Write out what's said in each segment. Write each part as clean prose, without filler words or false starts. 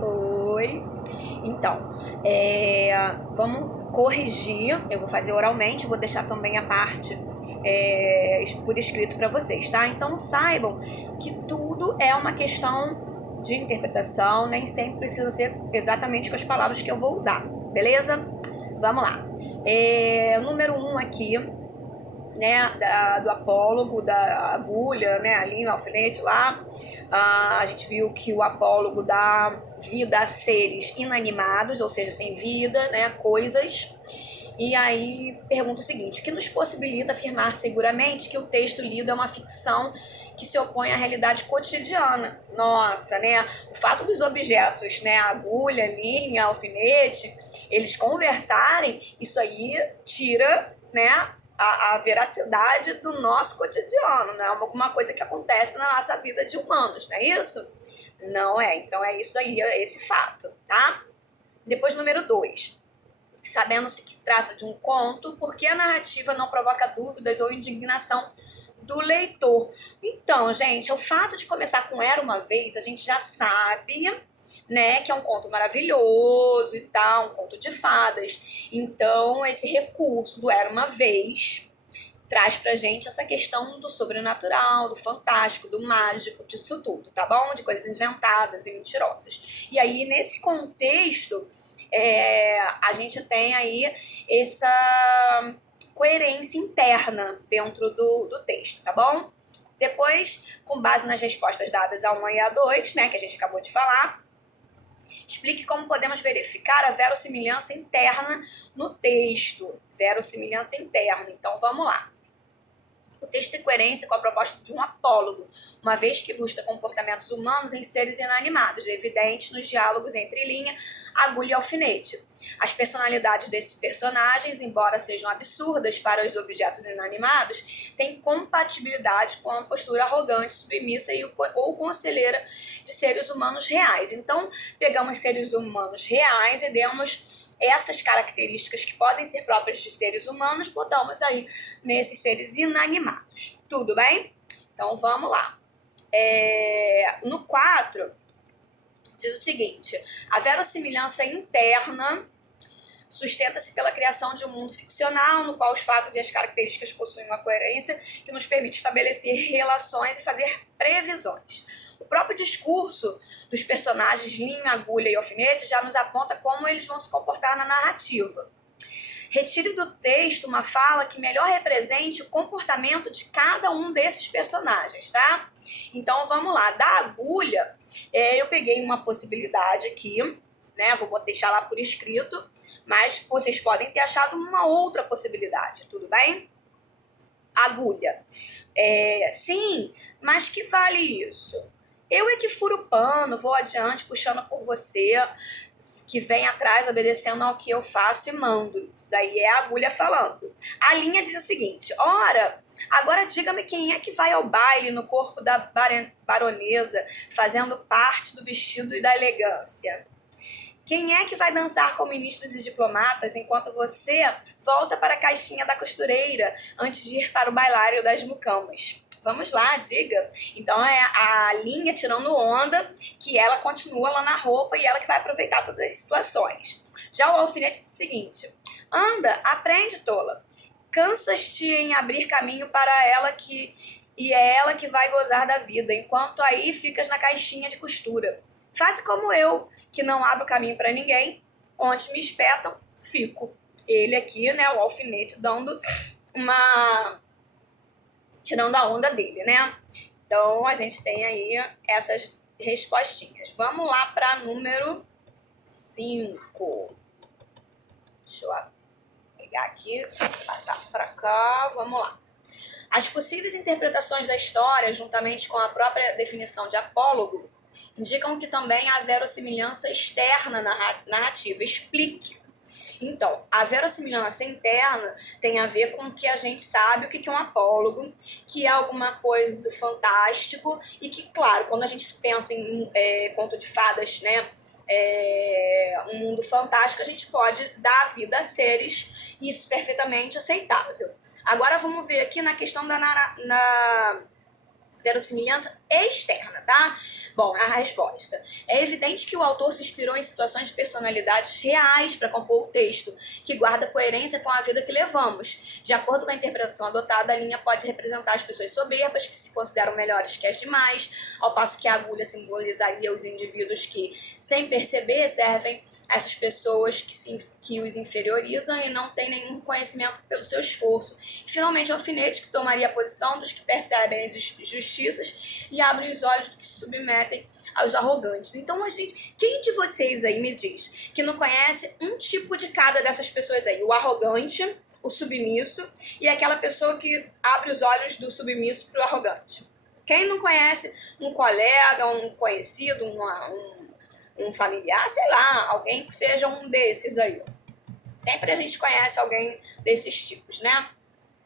Oi. Então, vamos corrigir. Eu vou fazer oralmente, vou deixar também a parte por escrito para vocês, tá? Então saibam que tudo é uma questão de interpretação, nem sempre precisa ser exatamente com as palavras que eu vou usar, beleza? Vamos lá. Número 1 aqui, né, do apólogo, da agulha, né, a linha, o alfinete lá. A gente viu que o apólogo dá vida a seres inanimados, ou seja, sem vida, né, coisas. E aí pergunta o seguinte: o que nos possibilita afirmar seguramente que o texto lido é uma ficção que se opõe à realidade cotidiana? Nossa, né? O fato dos objetos, né, agulha, linha, alfinete, eles conversarem, isso aí tira, né, a veracidade do nosso cotidiano, não é alguma coisa que acontece na nossa vida de humanos, não é isso? Não é, então é isso aí, é esse fato, tá? Depois, número 2. Sabendo-se que se trata de um conto, por que a narrativa não provoca dúvidas ou indignação do leitor? Então, gente, o fato de começar com Era Uma Vez, a gente já sabe, né, que é um conto maravilhoso e tal, um conto de fadas. Então, esse recurso do Era Uma Vez traz pra gente essa questão do sobrenatural, do fantástico, do mágico, disso tudo, tá bom? De coisas inventadas e mentirosas. E aí, nesse contexto, a gente tem aí essa coerência interna dentro do texto, tá bom? Depois, com base nas respostas dadas a 1 e a 2, né, que a gente acabou de falar, explique como podemos verificar a verossimilhança interna no texto. Verossimilhança interna. Então, vamos lá. O texto tem coerência com a proposta de um apólogo, uma vez que ilustra comportamentos humanos em seres inanimados, evidentes nos diálogos entre linha, agulha e alfinete. As personalidades desses personagens, embora sejam absurdas para os objetos inanimados, têm compatibilidade com a postura arrogante, submissa ou conselheira de seres humanos reais. Então, pegamos seres humanos reais e demos essas características que podem ser próprias de seres humanos, botamos aí nesses seres inanimados. Tudo bem? Então, vamos lá. No 4, diz o seguinte: a verossimilhança interna sustenta-se pela criação de um mundo ficcional, no qual os fatos e as características possuem uma coerência que nos permite estabelecer relações e fazer previsões. O próprio discurso dos personagens linha, agulha e alfinete já nos aponta como eles vão se comportar na narrativa. Retire do texto uma fala que melhor represente o comportamento de cada um desses personagens, tá? Então, vamos lá. Da agulha, eu peguei uma possibilidade aqui, né? Vou deixar lá por escrito, mas vocês podem ter achado uma outra possibilidade, tudo bem? Agulha. Sim, mas que vale isso? Eu é que furo o pano, vou adiante, puxando por você, que vem atrás, obedecendo ao que eu faço e mando. Isso daí é a agulha falando. A linha diz o seguinte: ora, agora diga-me quem é que vai ao baile no corpo da baronesa, fazendo parte do vestido e da elegância? Quem é que vai dançar com ministros e diplomatas enquanto você volta para a caixinha da costureira antes de ir para o bailário das mucamas? Vamos lá, diga. Então é a linha tirando onda, que ela continua lá na roupa e ela que vai aproveitar todas as situações. Já o alfinete diz o seguinte: anda, aprende, tola. Cansas-te em abrir caminho para ela e é ela que vai gozar da vida, enquanto aí ficas na caixinha de costura. Faze como eu, que não abro caminho para ninguém, onde me espetam, fico. Ele aqui, né, o alfinete, tirando a onda dele, né? Então, a gente tem aí essas respostinhas. Vamos lá para número 5. Deixa eu pegar aqui, passar para cá, vamos lá. As possíveis interpretações da história, juntamente com a própria definição de apólogo, indicam que também há verossimilhança externa na narrativa. Explique. Então, a verossimilhança interna tem a ver com que a gente sabe o que é um apólogo, que é alguma coisa do fantástico e que, claro, quando a gente pensa em conto de fadas, né, um mundo fantástico, a gente pode dar vida a seres, isso perfeitamente aceitável. Agora vamos ver aqui na questão da na verossimilhança externa, tá? Bom, a resposta. É evidente que o autor se inspirou em situações de personalidades reais para compor o texto, que guarda coerência com a vida que levamos. De acordo com a interpretação adotada, a linha pode representar as pessoas soberbas, que se consideram melhores que as demais, ao passo que a agulha simbolizaria os indivíduos que, sem perceber, servem a essas pessoas que os inferiorizam e não têm nenhum conhecimento pelo seu esforço. E, finalmente, o alfinete, que tomaria a posição dos que percebem as injustiças e abrem os olhos do que se submetem aos arrogantes. Então, quem de vocês aí me diz que não conhece um tipo de cada dessas pessoas aí? O arrogante, o submisso e aquela pessoa que abre os olhos do submisso para o arrogante. Quem não conhece um colega, um conhecido, um familiar, sei lá, alguém que seja um desses aí? Sempre a gente conhece alguém desses tipos, né?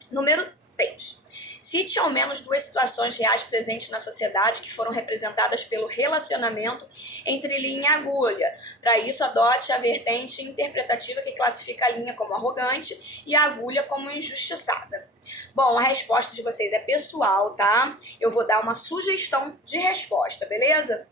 Número 6. Cite ao menos 2 situações reais presentes na sociedade que foram representadas pelo relacionamento entre linha e agulha. Para isso, adote a vertente interpretativa que classifica a linha como arrogante e a agulha como injustiçada. Bom, a resposta de vocês é pessoal, tá? Eu vou dar uma sugestão de resposta, beleza?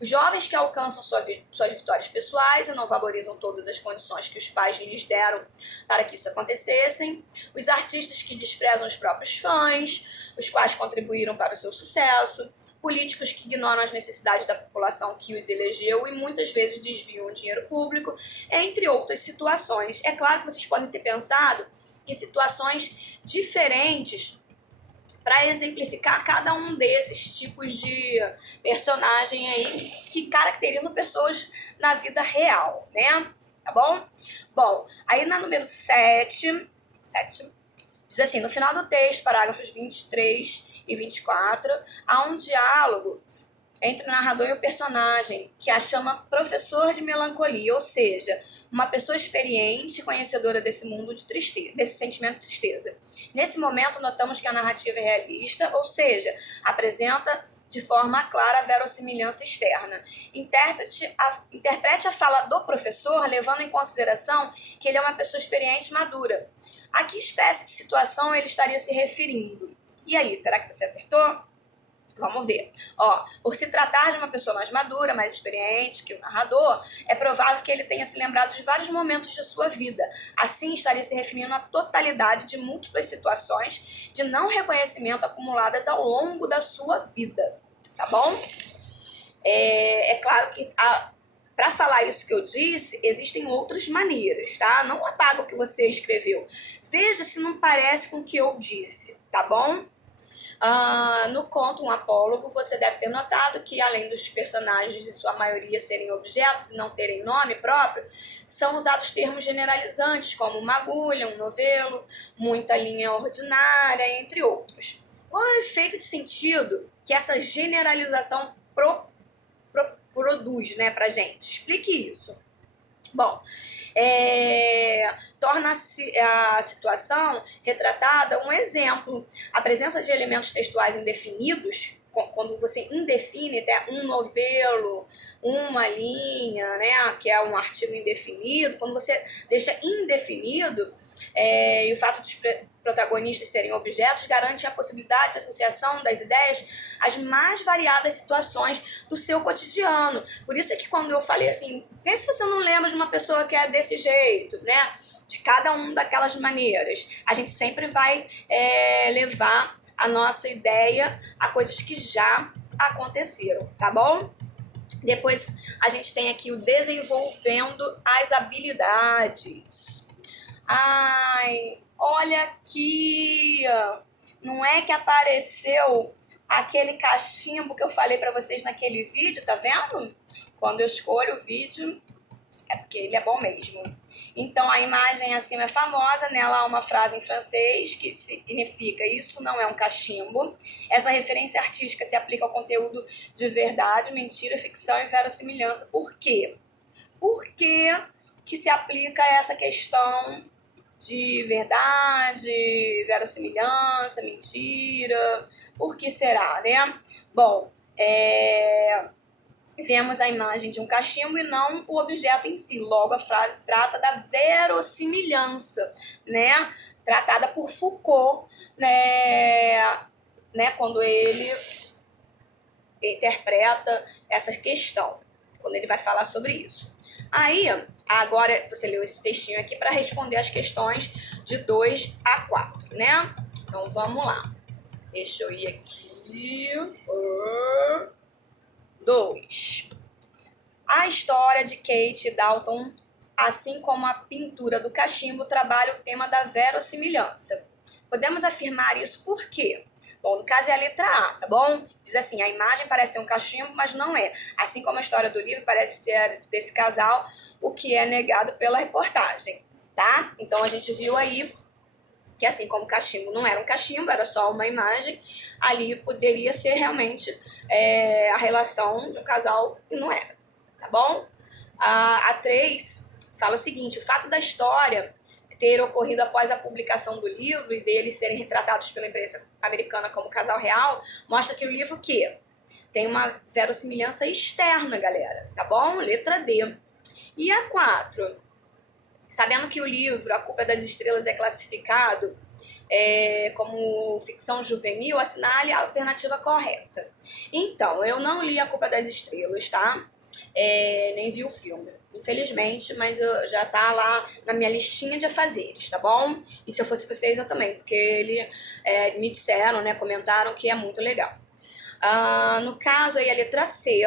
Os jovens que alcançam suas vitórias pessoais e não valorizam todas as condições que os pais lhes deram para que isso acontecessem. Os artistas que desprezam os próprios fãs, os quais contribuíram para o seu sucesso. Políticos que ignoram as necessidades da população que os elegeu e muitas vezes desviam o dinheiro público, entre outras situações. É claro que vocês podem ter pensado em situações diferentes para exemplificar cada um desses tipos de personagem aí que caracterizam pessoas na vida real, né? Tá bom? Bom, aí na número 7 diz assim, no final do texto, parágrafos 23 e 24, há um diálogo entre o narrador e o personagem, que a chama professor de melancolia, ou seja, uma pessoa experiente e conhecedora desse mundo de tristeza, desse sentimento de tristeza. Nesse momento, notamos que a narrativa é realista, ou seja, apresenta de forma clara a verossimilhança externa. Interprete a fala do professor, levando em consideração que ele é uma pessoa experiente e madura. A que espécie de situação ele estaria se referindo? E aí, será que você acertou? Vamos ver. Por se tratar de uma pessoa mais madura, mais experiente que o narrador, é provável que ele tenha se lembrado de vários momentos de sua vida. Assim, estaria se referindo à totalidade de múltiplas situações de não reconhecimento acumuladas ao longo da sua vida. Tá bom? É claro que para falar isso que eu disse, existem outras maneiras, tá? Não apaga o que você escreveu. Veja se não parece com o que eu disse, tá bom? No conto Um Apólogo, você deve ter notado que, além dos personagens, em sua maioria, serem objetos e não terem nome próprio, são usados termos generalizantes, como uma agulha, um novelo, muita linha ordinária, entre outros. Qual é o efeito de sentido que essa generalização produz, né, pra gente? Explique isso. Bom, torna-se a situação retratada um exemplo. A presença de elementos textuais indefinidos, quando você indefine até um novelo, uma linha, né, que é um artigo indefinido, quando você deixa indefinido, e o fato dos protagonistas serem objetos garante a possibilidade de associação das ideias às mais variadas situações do seu cotidiano. Por isso é que quando eu falei assim, vê se você não lembra de uma pessoa que é desse jeito, né? De cada uma daquelas maneiras. A gente sempre vai levar a nossa ideia a coisas que já aconteceram, tá bom? Depois a gente tem aqui o desenvolvendo as habilidades. Ai, olha aqui, não é que apareceu aquele cachimbo que eu falei para vocês naquele vídeo, tá vendo? Quando eu escolho o vídeo, é porque ele é bom mesmo. Então, a imagem acima é famosa, nela há uma frase em francês que significa isso não é um cachimbo. Essa referência artística se aplica ao conteúdo de verdade, mentira, ficção e verossimilhança. Por quê? Por que se aplica essa questão de verdade, verossimilhança, mentira? Por que será, né? Bom, vemos a imagem de um cachimbo e não o objeto em si. Logo, a frase trata da verossimilhança, né? Tratada por Foucault, né? Quando ele interpreta essa questão, quando ele vai falar sobre isso. Aí, agora você leu esse textinho aqui para responder as questões de 2 a 4, né? Então, vamos lá. Deixa eu ir aqui. 2. A história de Kate Dalton, assim como a pintura do cachimbo, trabalha o tema da verossimilhança. Podemos afirmar isso por quê? Bom, no caso é a letra A, tá bom? Diz assim, a imagem parece ser um cachimbo, mas não é. Assim como a história do livro parece ser desse casal, o que é negado pela reportagem, tá? Então a gente viu aí que assim como o cachimbo não era um cachimbo, era só uma imagem, ali poderia ser realmente a relação de um casal e não era, tá bom? A 3 fala o seguinte, o fato da história ter ocorrido após a publicação do livro e deles serem retratados pela imprensa americana como casal real, mostra que o livro que tem uma verossimilhança externa, galera, tá bom? Letra D. E a 4, sabendo que o livro A Culpa é das Estrelas é classificado como ficção juvenil, assinale a alternativa correta. Então, eu não li A Culpa é das Estrelas, tá? Nem vi o filme, infelizmente, mas já tá lá na minha listinha de afazeres, tá bom? E se eu fosse vocês, eu também, porque me disseram, né, comentaram que é muito legal. No caso aí, a letra C,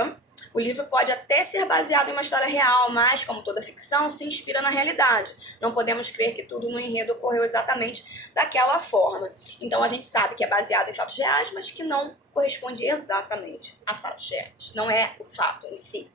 o livro pode até ser baseado em uma história real, mas, como toda ficção, se inspira na realidade. Não podemos crer que tudo no enredo ocorreu exatamente daquela forma. Então, a gente sabe que é baseado em fatos reais, mas que não corresponde exatamente a fatos reais. Não é o fato em si,